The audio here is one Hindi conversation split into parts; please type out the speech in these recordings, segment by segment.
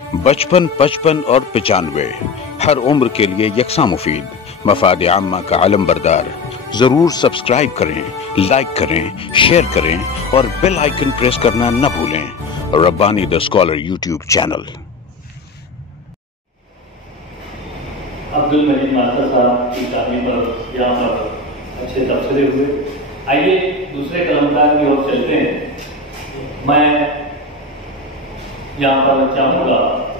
55, 55 और 95 हर उम्र के लिए यकसा मुफीद, मफाद आम्मा का आलम बरदार। जरूर सब्सक्राइब करें, लाइक करें, शेयर करें और बेल आइकन प्रेस करना न भूलें। Rabbani the scholar YouTube channel. Abdul Majeed master साहब की शादी पर यहाँ पर अच्छे तबसरे हुए। आइए दूसरे कलमकार की ओर चलते हैं। मैं यहाँ पर चाहूँगा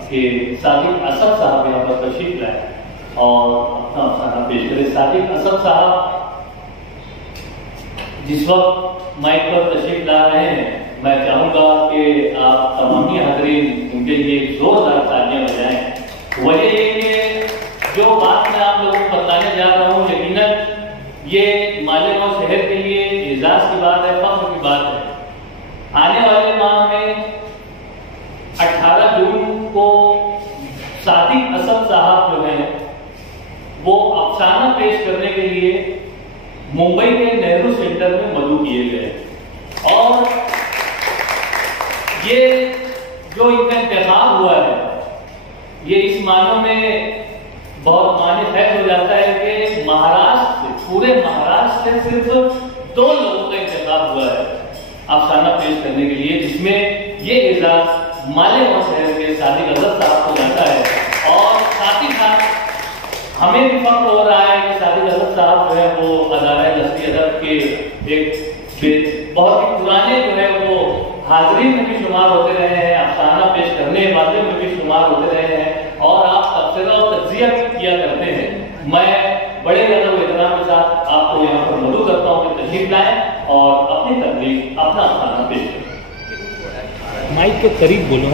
कि सादिक असद साहब यहाँ पर तशरीफ लाए और अपना अफसाना पेश करें। सादिक असद साहब जिस वक्त माइक पर तशरीफ ला रहे हैं, मैं चाहूँगा कि आप तमामी हाज़रीन उनके लिए जोरदार तालियां बजाएं। वजह ये कि जो बात मैं आप लोगों को बताने जा रहा हूँ, यकीनन ये मालेगांव शहर के लिए एजाज की बात है, फख्र की बात है। आने वाले माह में 18 जून को सादिक असद साहब जो हैं वो अफसाना पेश करने के लिए मुंबई के नेहरू सेंटर में मदऊ किए गए और ये जो इनका इंतखाब हुआ है ये इस मानों में बहुत माने खैर हो जाता है कि महाराष्ट्र से, पूरे महाराष्ट्र से सिर्फ 2 लोगों का इंतखाब हुआ है अफसाना पेश करने के लिए, जिसमें ये एजाज मालेगांव शहर के सादिक असद साहब को जाता है। और साथ ही साथ हमें भी फख्र हो रहा है कि सादिक असद साहब जो है वो अदारा नस्री अदब के एक बहुत ही पुराने जो है वो हाजरीन में भी शुमार होते रहे हैं, अफसाना पेश करने वाले में भी शुमार होते रहे हैं और आप तबसरा और तज्जिया भी किया करते हैं। मैं बड़े अदब व एहतराम के साथ आपको यहाँ पर मदऊ करता हूँ कि तशरीफ लाएं और अपनी तकलीफ, अपना अफसाना पेश करें। माइक के करीब बोलो।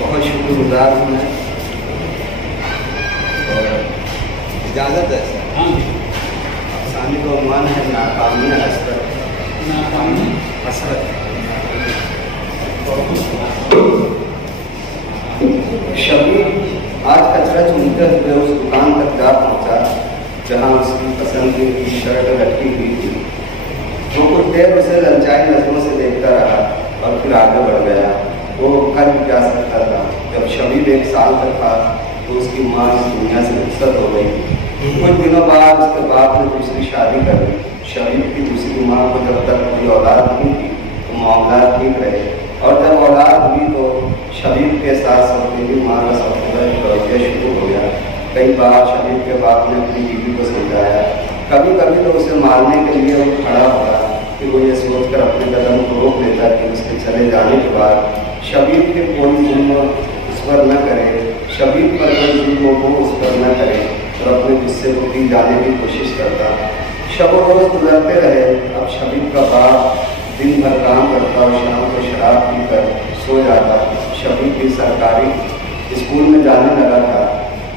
बहुत शुक्रगुजार हूँ मैं और इजाज़त है सर। हाँ जी। अफसाने का उन्वान है नाकामी हसरत। नाकामी हसरत। शबीर आज कचरा चुनते हुए उस दुकान तक जा पहुँचा जहाँ उसकी पसंद की शर्ट लटकी हुई थी। वो कुछ देर उसे ललचाई नजरों से देखता रहा और फिर आगे बढ़ गया। वो कर भी क्या सकता था। जब शबीर 1 साल तक था तो उसकी माँ इस दुनिया से रुखसत हो गई। कुछ दिनों बाद उसके बाप ने दूसरी शादी कर ली। शबीर की दूसरी माँ को जब तक कोई औलाद नहीं थी तो मामला ठीक रहे और जब औलाद हुई तो शबीर के साथ सौतेली माँ का रवैया शुरू हो गया। कई बार शबीर के बाप ने अपनी बीवी को समझाया, कभी कभी तो उसे मारने के लिए वो खड़ा हुआ कि वो ये सोचकर अपने कदम को रोक लेता कि उसके चले जाने के बाद शबीर के कोई जुल्म उस पर न करे, शबीर पर कोई जुल्म वो उस पर न करे और अपने गुस्से को पी जाने की कोशिश करता। शब रोज गुजरते रहे। अब शबीर का बाप दिन भर काम करता और शाम को शराब पीकर सो जाता। शबीर भी सरकारी स्कूल में जाने लगा था।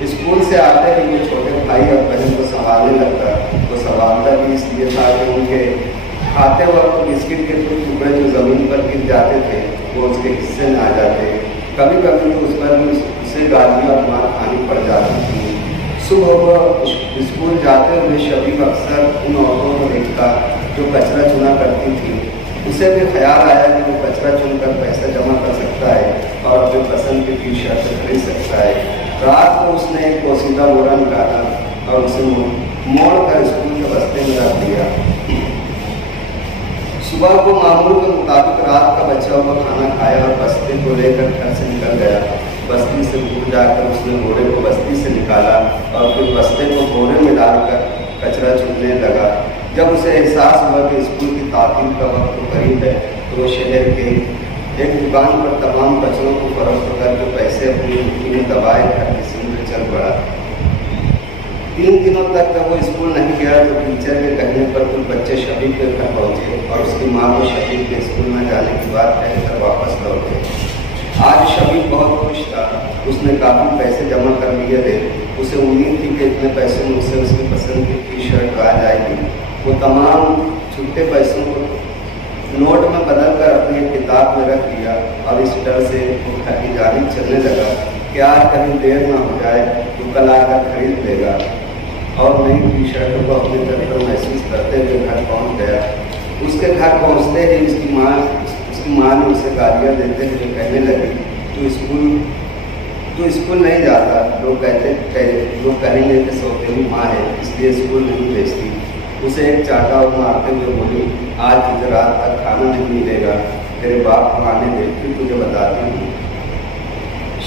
स्कूल से आते ही वो छोटे भाई और बहन को संभालने लगता। वो संभालता भी इसलिए था कि उनके खाते वक्त बिस्किट के कुछ टुकड़े जो ज़मीन पर गिर जाते थे वो उसके हिस्से में आ जाते। कभी कभी तो उस पर भी उसे गालियाँ और मार खानी पड़ जाती थी। सुबह स्कूल जाते हुए शबीर अक्सर उन औरतों को देखता जो कचरा चुना करती थी। उसे भी ख्याल आया कि वो कचरा चुनकर पैसा जमा कर सकता है और अपने पसंद की टी शर्ट खरीद सकता है। रात को उसने एक पोसीदा बोरा निकाला और उसे मोड़ कर स्कूल के बस्ते में रख दिया। सुबह को मामूल के मुताबिक रात का बच्चा हुआ खाना खाया और बस्ते को लेकर घर से निकल गया। बस्ती से दूर जाकर उसने घोड़े को बस्ती से निकाला और फिर बस्ते को घोड़े में डालकर कचरा चुनने लगा। जब उसे एहसास हुआ कि स्कूल की तातील का वक्त करीब है तो वो शहर के एक दुकान पर तमाम कचरों को फरोख्त करके पैसे अपनी मुट्ठी में दबाए घर की सीढ़ी चल पड़ा। 3 दिनों तक जब वो स्कूल नहीं गया तो टीचर के कहने पर कुछ बच्चे शबीर के घर पहुँचे और उसकी माँ को शबीर के स्कूल में जाने की बात कहकर वापस लौटे। आज शबीर बहुत खुश था। उसने काफ़ी पैसे जमा कर लिए थे। उसे उम्मीद थी कि इतने पैसों में उसे उसकी पसंद की टी शर्ट आ जाएगी। वो तमाम छुट्टे पैसों को नोट में बदल कर अपनी किताब में रख लिया और इस डर से वो घर की जानिब चलने लगा कि आज कहीं देर ना हो जाए तो कल आकर खरीद लेगा। और नई टी शर्ट को अपने घर पर महसूस करते हुए घर पहुँच गया। उसके घर पहुँचते ही उसकी माँ उसे गालियाँ देते हुए कहने लगी, तू स्कूल नहीं जाता, लोग कहेंगे कि सौतेली माँ है इसलिए स्कूल नहीं भेजती। उसे एक चाटा और मारते हुए बोली, आज तुझे रात तक खाना नहीं मिलेगा, तेरे बाप को आने दे फिर तुझे बताती हूँ।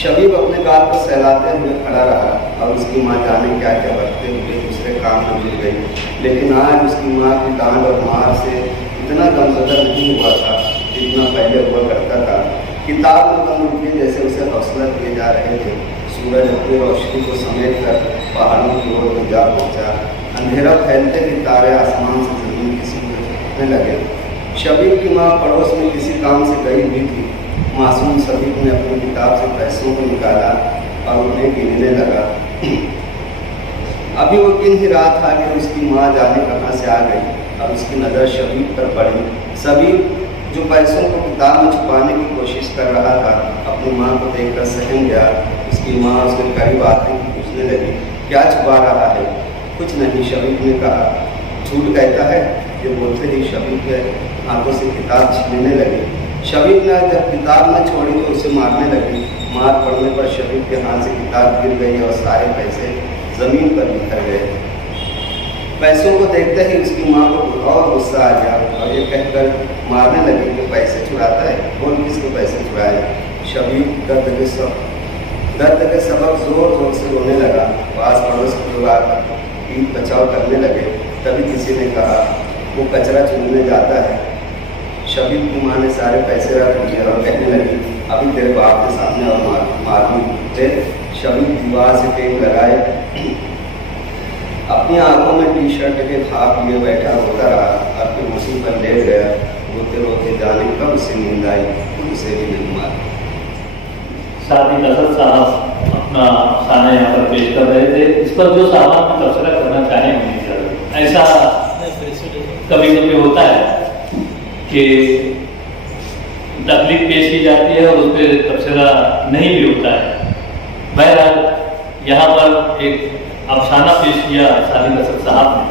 शबीब अपने गाल को सहलाते हुए खड़ा रहा और उसकी माँ जाने क्या क्या बरतते हुए दूसरे काम में जुट गई। लेकिन आज उसकी माँ की डांट और मार से इतना गमगदर नहीं हुआ था जितना पहले हुआ करता था। किताब में बंद उठे जैसे उसे हौसला दिए जा रहे थे। सूरज अपनी रोशनी को समेट कर पहाड़ों की ओर में जा पहुँचा। अंधेरा फैलते ही तारे आसमान से जमीन की सीध उठने लगे। शबीब की माँ पड़ोस में किसी काम से गई हुई थी। मासूम शबीब ने अपनी किताब से पैसों को निकाला और उन्हें गिनने लगा। अभी वो गिन ही रहा था कि उसकी माँ जाने कहाँ से आ गई और उसकी नज़र शबीब पर पड़ी। शबीब जो पैसों को किताब में छुपाने की कोशिश कर रहा था, अपनी माँ को देखकर सहम गया। उसकी माँ उसके करीब आते ही पूछने लगी, क्या छुपा रहा है? कुछ नहीं, शबीब ने कहा। झूठ कहता है? ये बोलते ही शबीब के हाथों से किताब छीनने लगी। शबीब ने जब किताब न छोड़ी तो उसे मारने लगी। मार पड़ने पर शबीब के हाथ से किताब गिर गई और सारे पैसे जमीन पर बिखर गए। पैसों को देखते ही उसकी माँ को और गुस्सा आ गया और ये कहकर मारने लगी कि पैसे चुराता है, बोल किसके पैसे चुराए। शबीब दर्द के सबब जोर जोर से रोने लगा। पास पड़ोस के लोग आकर पीठ बचाव करने लगे। तभी किसी ने कहा, वो कचरा चुनने जाता है। शबीब की माँ ने सारे पैसे रख दिए और कहने लगी, अभी तेरे बाप के सामने और मारूंगी। शबीब दीवार से टेप लगाए अपनी आंखों में टी शर्ट के थाप लिए बैठा होता रहा। अपनी कुर्सी पर लेट गया। रोते रोते जाने कब उसे नींद आई, उसे भी नहीं मारी। साथ ही असद साहब अपना अफसाना यहाँ पर पेश कर रहे थे। इस पर जो साहब की तबसरा करना चाहें नहीं कर, ऐसा कभी कभी होता है कि तकलीफ पेश की जाती है और उस पर तबसरा नहीं भी होता है। बहरहाल यहाँ पर एक अफसाना पेश किया सालिम असद साहब ने।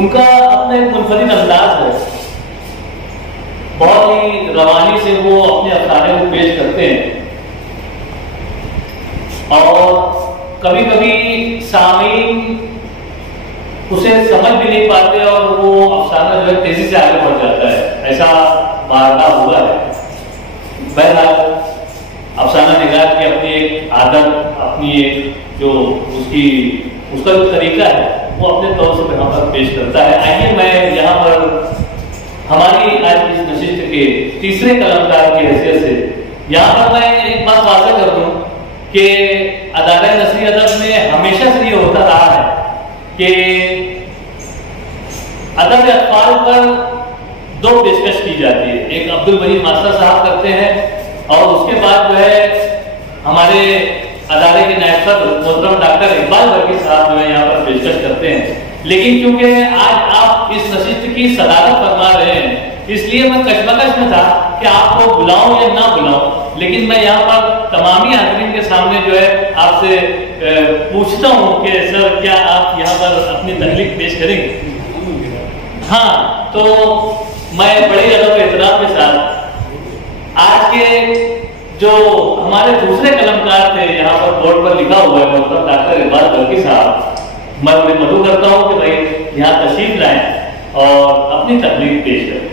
उनका अपना एक मुनफरिद अंदाज है, बहुत ही रवानी से वो अपने अफसाने को पेश करते हैं और कभी कभी सामीन उसे समझ भी नहीं पाते और वो अफसाना जो है तेजी से आगे बढ़ जाता है। ऐसा वारदात हुआ है। बहरहाल अफसाना निगार की अपनी एक आदत, अपनी एक जो उसका जो तरीका है वो अपने तौर से यहाँ पर पेश करता है। आइए मैं यहाँ पर हमारी आज इस नशिस्त के तीसरे कलमकार की हैसियत से यहाँ पर मैं एक बात वाज़ेह कर दूं कि अदारा नसरी अदब में हमेशा से ये होता रहा है कि अदब अतफाल पर दो पेशकश की जाती है। एक अब्दुल बरी मास्टर साहब करते हैं और उसके बाद जो है हमारे अदारे के नायब सदर मोहतरम डॉक्टर इकबाल वर्की साहब जो है यहाँ पर पेशकश करते हैं। लेकिन क्योंकि आज आप इस नशिस्त की सदारत फरमा रहे हैं, इसलिए मैं कशमकश में था कि आपको बुलाऊं या ना बुलाऊं। लेकिन मैं यहाँ पर तमामी हाज़रीन के सामने जो है आपसे पूछता हूँ कि सर क्या आप यहाँ पर अपनी तहरीक पेश करेंगे? हाँ, तो मैं बड़े अदब एहतराम के साथ आज के जो हमारे दूसरे कलमकार थे, यहाँ पर बोर्ड पर लिखा हुआ है मोहतरम डॉक्टर इकबाल वर्की साहब, मैं उन्हें मदू करता हूँ कि भाई यहाँ तशरीफ लाएं और अपनी तकलीफ पेश करें।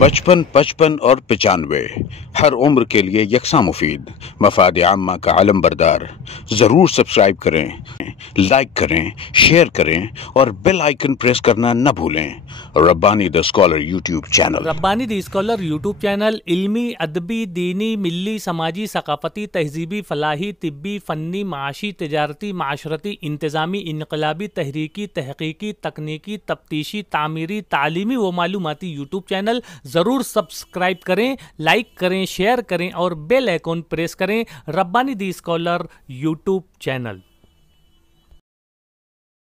बचपन, 55 और 95 हर उम्र के लिए यकसा मुफीद, मफाद आम्मा का आलम बरदार। ज़रूर सब्सक्राइब करें, लाइक करें, शेयर करें और बेल आइकन प्रेस करना न भूलें। Rabbani the scholar YouTube channel. Rabbani the scholar YouTube channel इल्मी, अदबी, दीनी, मिल्ली, समाजी, सकाफती, तहजीबी, फलाही, तिब्बी, फ़न्नी, माशी, तिजारती, माशरती, इंतज़ामी, इनकलाबी, तहरीकी, तहकीकी, तकनीकी, तफ्तीशी, तामीरी, तालीमी व मालूमाती यूट्यूब चैनल। ज़रूर सब्सक्राइब करें, लाइक करें, शेयर करें और बेल आइकॉन प्रेस करें। रब्बानी दी स्कॉलर यूट्यूब चैनल।